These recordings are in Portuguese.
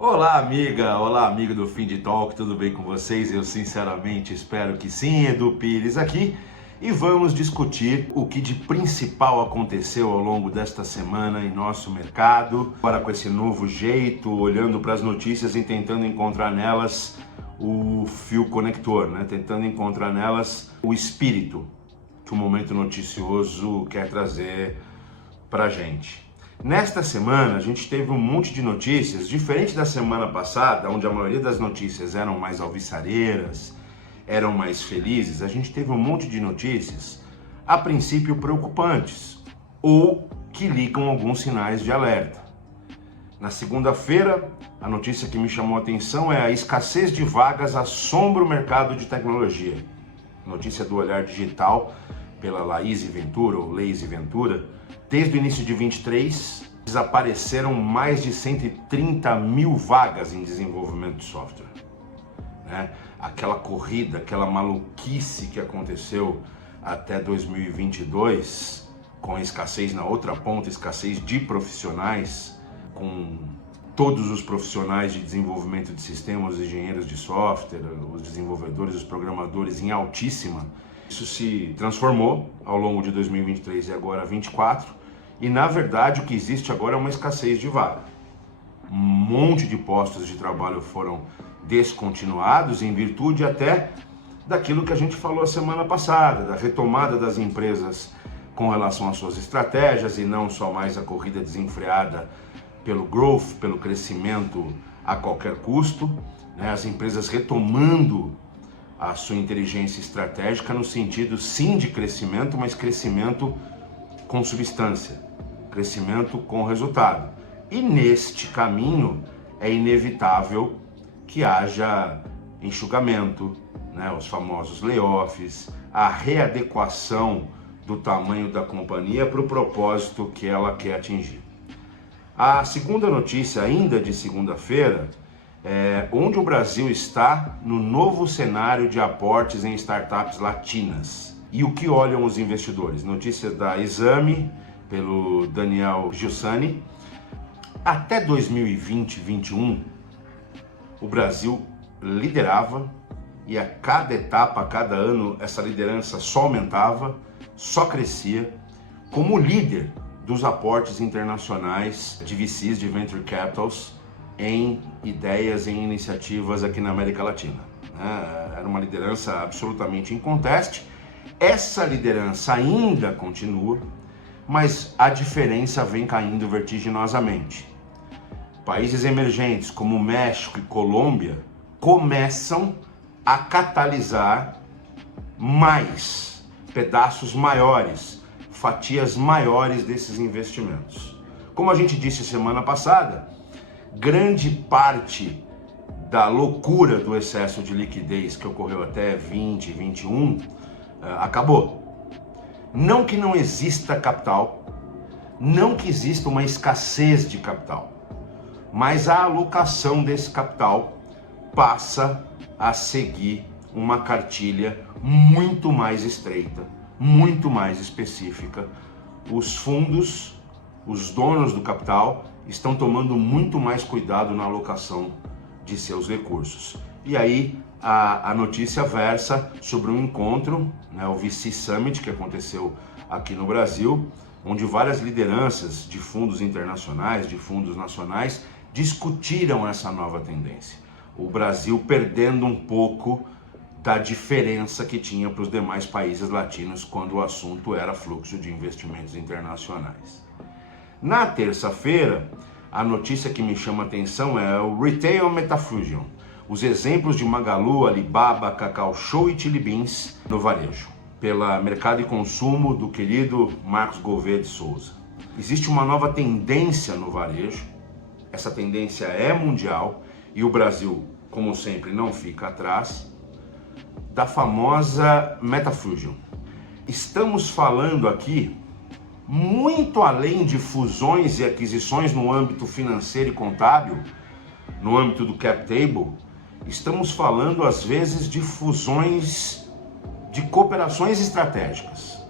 Olá, amiga! Olá, amigo do Fim de Talk, tudo bem com vocês? Eu sinceramente espero que sim. Edu Pires aqui e vamos discutir o que de principal aconteceu ao longo desta semana em nosso mercado. Agora com esse novo jeito, olhando para as notícias e tentando encontrar nelas o fio conector, né? Tentando encontrar nelas o espírito que o momento noticioso quer trazer para a gente. Nesta semana a gente teve um monte de notícias, diferente da semana passada, onde a maioria das notícias eram mais alvissareiras, eram mais felizes. A gente teve um monte de notícias, a princípio preocupantes, ou que ligam alguns sinais de alerta. Na segunda-feira, a notícia que me chamou a atenção é a escassez de vagas assombra o mercado de tecnologia. Notícia do Olhar Digital, pela Laís Ventura, ou Laís Ventura. Desde o início de 23, desapareceram mais de 130 mil vagas em desenvolvimento de software. Né? Aquela corrida, aquela maluquice que aconteceu até 2022, com a escassez na outra ponta, escassez de profissionais, com todos os profissionais de desenvolvimento de sistemas, os engenheiros de software, os desenvolvedores, os programadores em altíssima. Isso se transformou ao longo de 2023 e agora 2024, e na verdade o que existe agora é uma escassez de vaga. Um monte de postos de trabalho foram descontinuados em virtude até daquilo que a gente falou a semana passada, da retomada das empresas com relação às suas estratégias e não só mais a corrida desenfreada pelo growth, pelo crescimento a qualquer custo, né? As empresas retomando a sua inteligência estratégica no sentido sim de crescimento, mas crescimento com substância, crescimento com resultado. E neste caminho é inevitável que haja enxugamento, né? Os famosos layoffs, a readequação do tamanho da companhia para o propósito que ela quer atingir. A segunda notícia, ainda de segunda-feira, onde o Brasil está no novo cenário de aportes em startups latinas. E o que olham os investidores? Notícia da Exame, pelo Daniel Giussani. Até 2020-21, o Brasil liderava e a cada etapa, a cada ano, essa liderança só aumentava, só crescia, como líder dos aportes internacionais de VCs, de Venture Capitals, em ideias, em iniciativas aqui na América Latina. Era uma liderança absolutamente inconteste. Essa liderança ainda continua, mas a diferença vem caindo vertiginosamente. Países emergentes como México e Colômbia começam a catalisar mais pedaços maiores, fatias maiores desses investimentos. Como a gente disse semana passada, grande parte da loucura do excesso de liquidez que ocorreu até 2021 acabou. Não que não exista capital, não que exista uma escassez de capital, mas a alocação desse capital passa a seguir uma cartilha muito mais estreita, muito mais específica. Os fundos, os donos do capital, estão tomando muito mais cuidado na alocação de seus recursos. E aí a notícia versa sobre um encontro, né, o VC Summit, que aconteceu aqui no Brasil, onde várias lideranças de fundos internacionais, de fundos nacionais, discutiram essa nova tendência. O Brasil perdendo um pouco da diferença que tinha para os demais países latinos quando o assunto era fluxo de investimentos internacionais. Na terça-feira, a notícia que me chama a atenção é o Retail Metafusion, os exemplos de Magalu, Alibaba, Cacau Show e Chili Beans no varejo, pela Mercado e Consumo do querido Marcos Gouveia de Souza. Existe uma nova tendência no varejo, essa tendência é mundial e o Brasil, como sempre, não fica atrás, da famosa Metafusion. Estamos falando aqui muito além de fusões e aquisições no âmbito financeiro e contábil, no âmbito do cap table. Estamos falando às vezes de fusões, de cooperações estratégicas.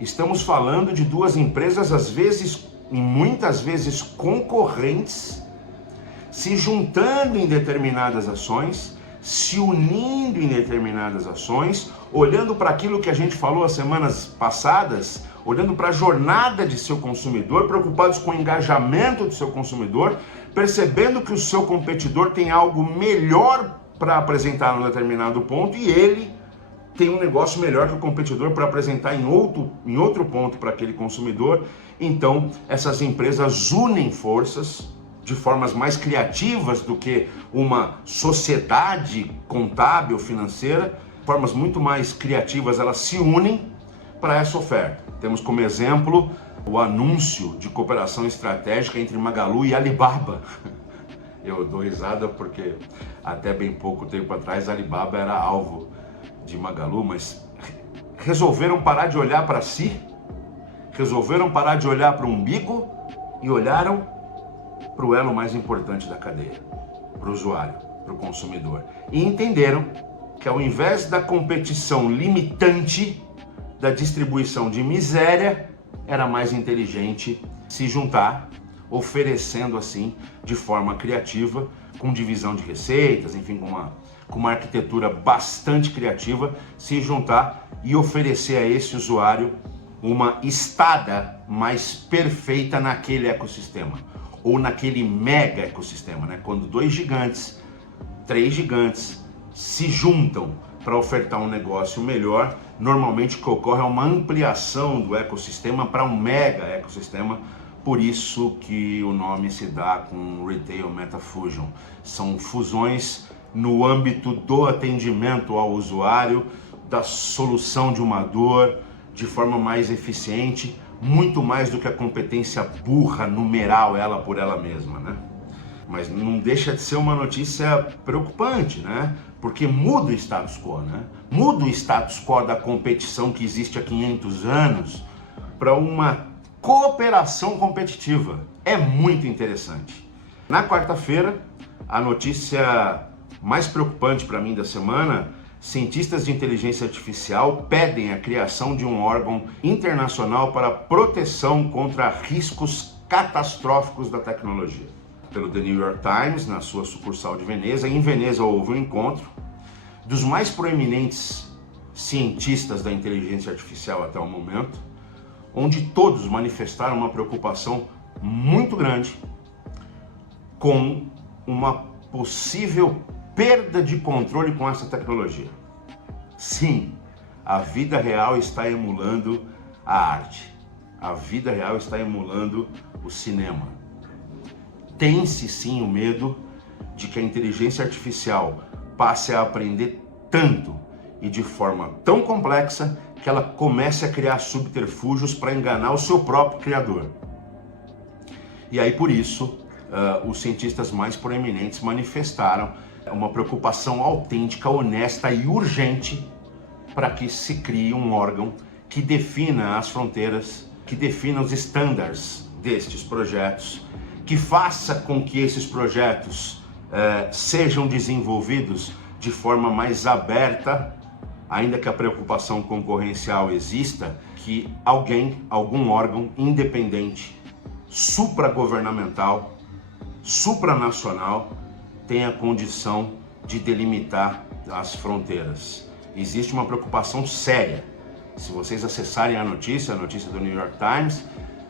Estamos falando de duas empresas às vezes e muitas vezes concorrentes, se juntando em determinadas ações, se unindo em determinadas ações, olhando para aquilo que a gente falou as semanas passadas, olhando para a jornada de seu consumidor, preocupados com o engajamento do seu consumidor, percebendo que o seu competidor tem algo melhor para apresentar num determinado ponto e ele tem um negócio melhor que o competidor para apresentar em outro ponto para aquele consumidor. Então, essas empresas unem forças de formas mais criativas do que uma sociedade contábil financeira, formas muito mais criativas, elas se unem para essa oferta. Temos como exemplo o anúncio de cooperação estratégica entre Magalu e Alibaba. Eu dou risada porque até bem pouco tempo atrás Alibaba era alvo de Magalu, mas resolveram parar de olhar para si, resolveram parar de olhar para o umbigo e olharam para o elo mais importante da cadeia, para o usuário, para o consumidor. E entenderam que ao invés da competição limitante da distribuição de miséria, era mais inteligente se juntar, oferecendo assim, de forma criativa, com divisão de receitas, enfim, com uma arquitetura bastante criativa, se juntar e oferecer a esse usuário uma estada mais perfeita naquele ecossistema, ou naquele mega ecossistema, né? Quando 2 gigantes, 3 gigantes se juntam para ofertar um negócio melhor, normalmente o que ocorre é uma ampliação do ecossistema para um mega ecossistema. Por isso que o nome se dá com Retail Meta Fusion. São fusões no âmbito do atendimento ao usuário, da solução de uma dor de forma mais eficiente, muito mais do que a competência burra, numeral, ela por ela mesma, né? Mas não deixa de ser uma notícia preocupante, né? Porque muda o status quo, né? Muda o status quo da competição que existe há 500 anos para uma cooperação competitiva. É muito interessante. Na quarta-feira, a notícia mais preocupante para mim da semana: cientistas de inteligência artificial pedem a criação de um órgão internacional para proteção contra riscos catastróficos da tecnologia. Pelo The New York Times, na sua sucursal de Veneza. Em Veneza houve um encontro dos mais proeminentes cientistas da inteligência artificial até o momento, onde todos manifestaram uma preocupação muito grande com uma possível perda de controle com essa tecnologia. Sim, a vida real está emulando a arte. A vida real está emulando o cinema. Tem-se sim o medo de que a inteligência artificial passe a aprender tanto e de forma tão complexa que ela comece a criar subterfúgios para enganar o seu próprio criador. E aí, por isso, os cientistas mais proeminentes manifestaram uma preocupação autêntica, honesta e urgente para que se crie um órgão que defina as fronteiras, que defina os estándares destes projetos, que faça com que esses projetos sejam desenvolvidos de forma mais aberta, ainda que a preocupação concorrencial exista, que algum órgão independente, supragovernamental, supranacional, tenha condição de delimitar as fronteiras. Existe uma preocupação séria. Se vocês acessarem a notícia do New York Times,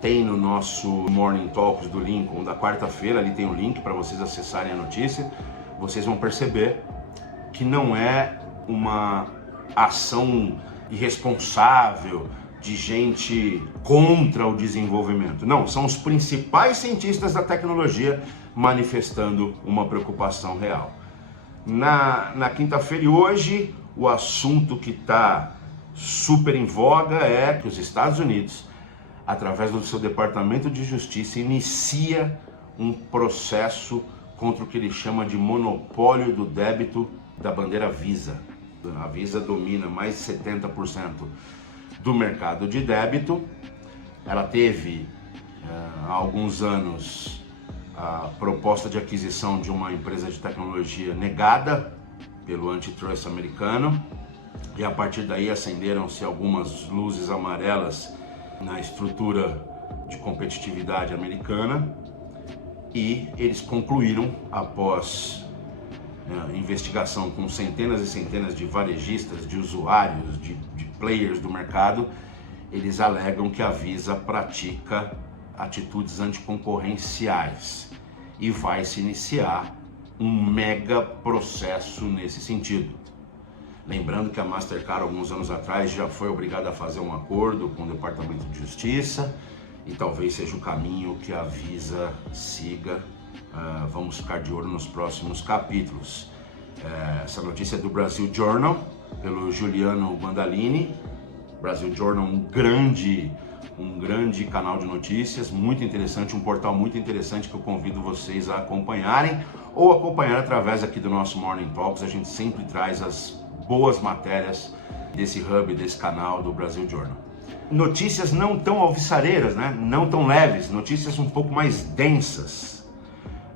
tem no nosso Morning Talks do Lincoln da quarta-feira, ali tem o link para vocês acessarem a notícia, vocês vão perceber que não é uma ação irresponsável de gente contra o desenvolvimento. Não, são os principais cientistas da tecnologia manifestando uma preocupação real. Na quinta-feira e hoje, o assunto que está super em voga é que os Estados Unidos, através do seu Departamento de Justiça, inicia um processo contra o que ele chama de monopólio do débito da bandeira Visa. A Visa domina mais de 70% do mercado de débito. Ela teve há alguns anos a proposta de aquisição de uma empresa de tecnologia negada pelo antitrust americano, e a partir daí acenderam-se algumas luzes amarelas na estrutura de competitividade americana, E eles concluíram, após investigação com centenas e centenas de varejistas, de usuários, de players do mercado, eles alegam que a Visa pratica atitudes anticoncorrenciais e vai se iniciar um mega processo nesse sentido. Lembrando que a Mastercard, alguns anos atrás, já foi obrigada a fazer um acordo com o Departamento de Justiça e talvez seja o caminho que a Visa siga. Vamos ficar de olho nos próximos capítulos. Essa notícia é do Brasil Journal, pelo Giuliano Guandalini. Brasil Journal, um grande canal de notícias, muito interessante, um portal muito interessante que eu convido vocês a acompanharem ou acompanhar através aqui do nosso Morning Talks. A gente sempre traz as boas matérias desse hub, desse canal do Brasil Journal. Notícias não tão alvissareiras, né? Não tão leves, notícias um pouco mais densas.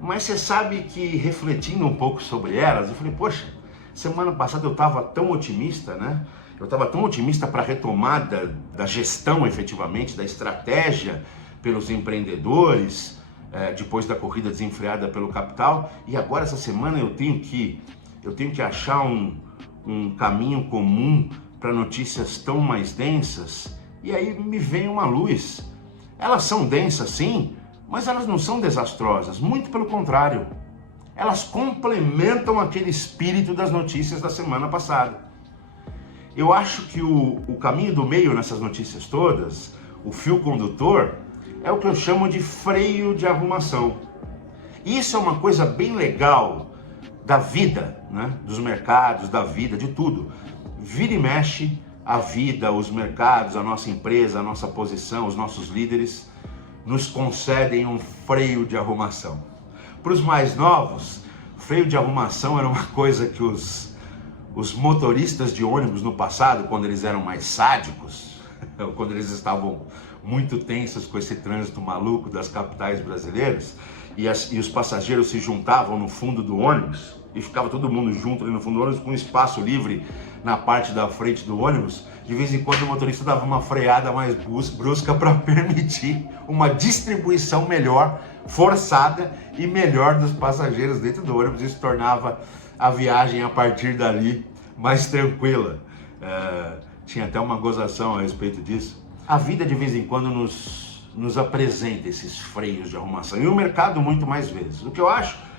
Mas você sabe que, refletindo um pouco sobre elas, eu falei, poxa, semana passada eu estava tão otimista, né? Eu estava tão otimista para a retomada da gestão, efetivamente, da estratégia pelos empreendedores, depois da corrida desenfreada pelo capital, e agora essa semana eu tenho que achar um caminho comum para notícias tão mais densas, e aí me vem uma luz. Elas são densas, sim, mas elas não são desastrosas, muito pelo contrário. Elas complementam aquele espírito das notícias da semana passada. Eu acho que o caminho do meio nessas notícias todas, o fio condutor, é o que eu chamo de freio de arrumação. Isso é uma coisa bem legal da vida, né? Dos mercados, da vida, de tudo. Vira e mexe, a vida, os mercados, a nossa empresa, a nossa posição, os nossos líderes nos concedem um freio de arrumação. Para os mais novos, freio de arrumação era uma coisa que os motoristas de ônibus no passado, quando eles eram mais sádicos, quando eles estavam muito tensos com esse trânsito maluco das capitais brasileiras, e os passageiros se juntavam no fundo do ônibus, e ficava todo mundo junto ali no fundo do ônibus, com espaço livre na parte da frente do ônibus. De vez em quando o motorista dava uma freada mais brusca para permitir uma distribuição melhor, forçada e melhor dos passageiros dentro do ônibus. Isso tornava a viagem a partir dali mais tranquila. Tinha até uma gozação a respeito disso. A vida de vez em quando nos apresenta esses freios de arrumação, e o mercado muito mais vezes. O que eu acho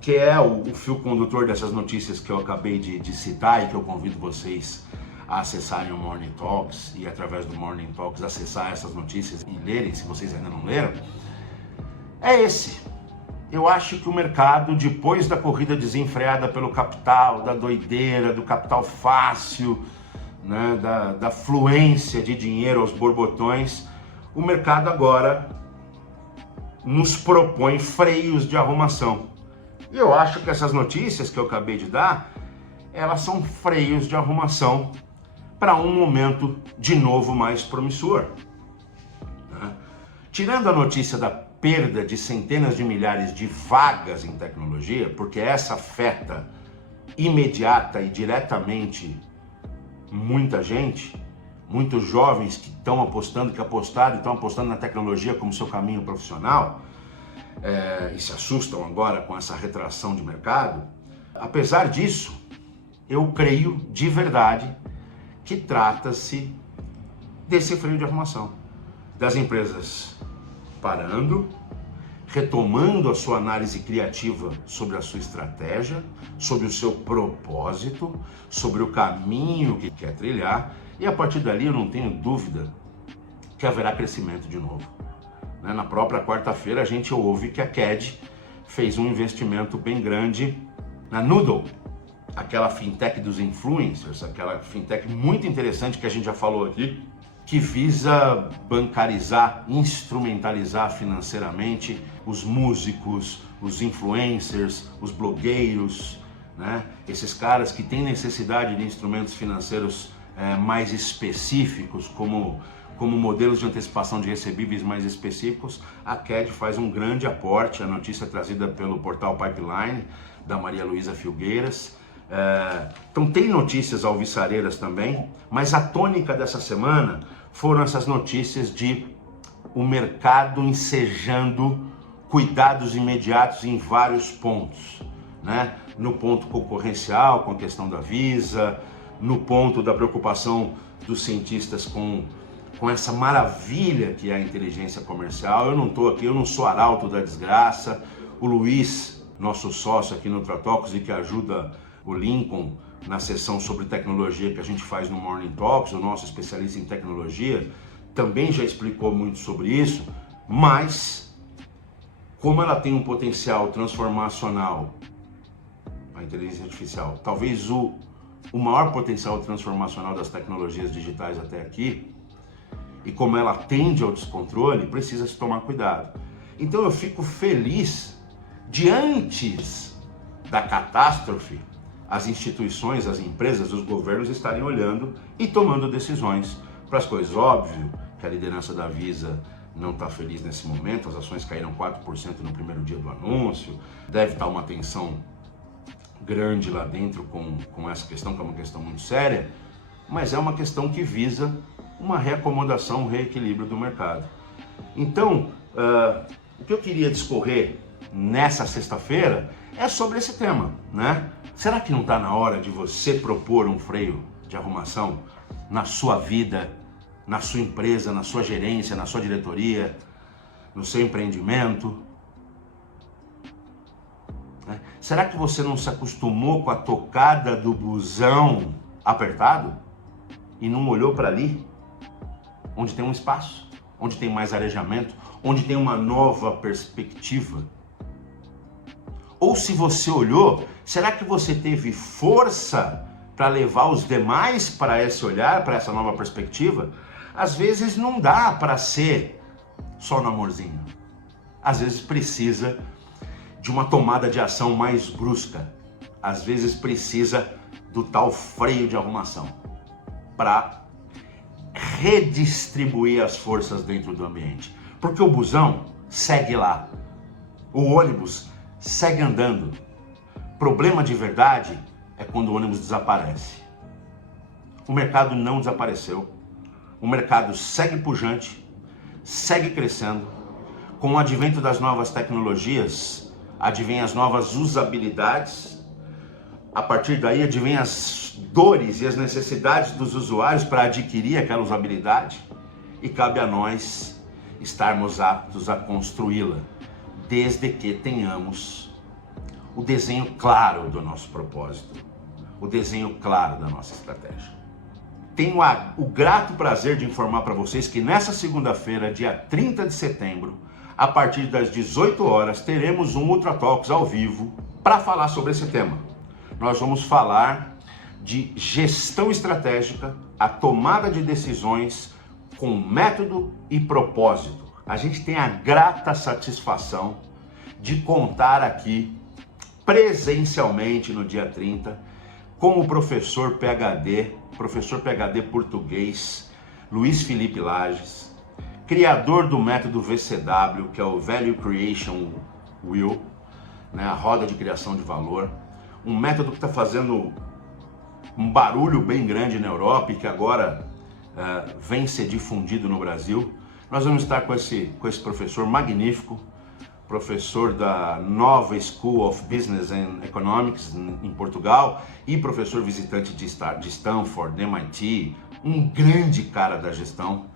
que é o fio condutor dessas notícias que eu acabei de citar e que eu convido vocês a acessarem o Morning Talks e através do Morning Talks acessar essas notícias e lerem, se vocês ainda não leram, é esse. Eu acho que o mercado, depois da corrida desenfreada pelo capital, da doideira, do capital fácil, né, da fluência de dinheiro aos borbotões, o mercado agora nos propõe freios de arrumação. E eu acho que essas notícias que eu acabei de dar, elas são freios de arrumação para um momento de novo mais promissor. Né? Tirando a notícia da perda de centenas de milhares de vagas em tecnologia, porque essa afeta imediata e diretamente muita gente, muitos jovens que estão apostando, que apostaram e estão apostando na tecnologia como seu caminho profissional, e se assustam agora com essa retração de mercado. Apesar disso, eu creio de verdade que trata-se desse freio de arrumação, das empresas parando, retomando a sua análise criativa sobre a sua estratégia, sobre o seu propósito, sobre o caminho que quer trilhar, e a partir dali eu não tenho dúvida que haverá crescimento de novo. Na própria quarta-feira a gente ouve que a CAD fez um investimento bem grande na Noodle, aquela fintech dos influencers, aquela fintech muito interessante que a gente já falou aqui, que visa bancarizar, instrumentalizar financeiramente os músicos, os influencers, os blogueiros, né? Esses caras que têm necessidade de instrumentos financeiros mais específicos, como modelos de antecipação de recebíveis mais específicos. A CAD faz um grande aporte. A notícia é trazida pelo portal Pipeline, da Maria Luísa Filgueiras. Então tem notícias alvissareiras também, mas a tônica dessa semana foram essas notícias de o mercado ensejando cuidados imediatos em vários pontos, né? No ponto concorrencial, com a questão da Visa, no ponto da preocupação dos cientistas com essa maravilha que é a inteligência comercial. Eu não estou aqui, eu não sou arauto da desgraça. O Luiz, nosso sócio aqui no Tratalks e que ajuda o Lincoln na sessão sobre tecnologia que a gente faz no Morning Talks, o nosso especialista em tecnologia, também já explicou muito sobre isso, mas como ela tem um potencial transformacional, a inteligência artificial, talvez o maior potencial transformacional das tecnologias digitais até aqui, e como ela tende ao descontrole, precisa se tomar cuidado. Então eu fico feliz de, antes da catástrofe, as instituições, as empresas, os governos estarem olhando e tomando decisões para as coisas. Óbvio que a liderança da Visa não está feliz nesse momento, as ações caíram 4% no primeiro dia do anúncio, deve estar uma tensão grande lá dentro com essa questão, que é uma questão muito séria, mas é uma questão que visa uma reacomodação, um reequilíbrio do mercado. Então, o que eu queria discorrer nessa sexta-feira é sobre esse tema, né? Será que não está na hora de você propor um freio de arrumação na sua vida, na sua empresa, na sua gerência, na sua diretoria, no seu empreendimento? Será que você não se acostumou com a tocada do busão apertado e não olhou para ali, onde tem um espaço, onde tem mais arejamento, onde tem uma nova perspectiva? Ou se você olhou, será que você teve força para levar os demais para esse olhar, para essa nova perspectiva? Às vezes não dá para ser só no amorzinho. Às vezes precisa de uma tomada de ação mais brusca. Às vezes precisa do tal freio de arrumação para redistribuir as forças dentro do ambiente. Porque o busão segue lá, o ônibus segue andando. Problema de verdade é quando o ônibus desaparece. O mercado não desapareceu. O mercado segue pujante, segue crescendo. Com o advento das novas tecnologias, advém as novas usabilidades. A partir daí advém as dores e as necessidades dos usuários para adquirir aquela usabilidade. E cabe a nós estarmos aptos a construí-la, desde que tenhamos o desenho claro do nosso propósito, o desenho claro da nossa estratégia. Tenho o grato prazer de informar para vocês que nessa segunda-feira, dia 30 de setembro, a partir das 18 horas, teremos um Ultra Talks ao vivo para falar sobre esse tema. Nós vamos falar de gestão estratégica, a tomada de decisões com método e propósito. A gente tem a grata satisfação de contar aqui presencialmente no dia 30 com o professor PhD português, Luiz Felipe Lages, criador do método VCW, que é o Value Creation Wheel, né, a roda de criação de valor, um método que está fazendo um barulho bem grande na Europa e que agora vem ser difundido no Brasil. Nós vamos estar com esse professor magnífico, professor da nova School of Business and Economics em Portugal e professor visitante de Stanford, MIT, um grande cara da gestão,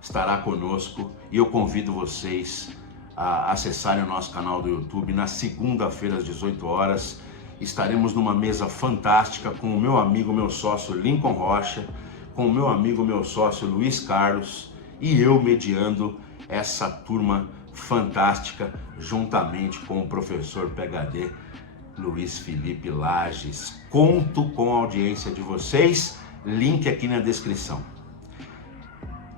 estará conosco e eu convido vocês a acessarem o nosso canal do YouTube. Na segunda-feira às 18 horas estaremos numa mesa fantástica com o meu amigo, meu sócio Lincoln Rocha, com o meu amigo, meu sócio Luiz Carlos e eu mediando essa turma fantástica, juntamente com o professor PhD Luiz Felipe Lages. Conto com a audiência de vocês, link aqui na descrição.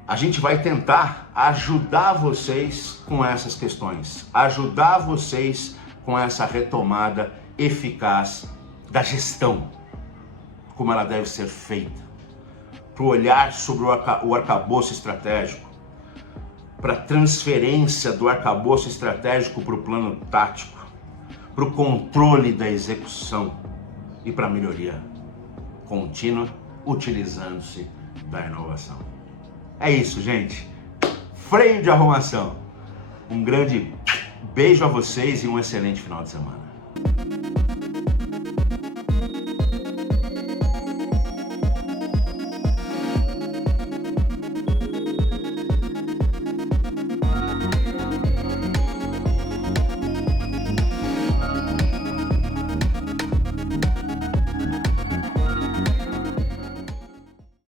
A gente vai tentar ajudar vocês com essas questões, ajudar vocês com essa retomada eficaz da gestão, como ela deve ser feita, para o olhar sobre o arcabouço estratégico, para a transferência do arcabouço estratégico para o plano tático, para o controle da execução e para a melhoria contínua, utilizando-se da inovação. É isso, gente. Freio de arrumação. Um grande Beijo a vocês e um excelente final de semana.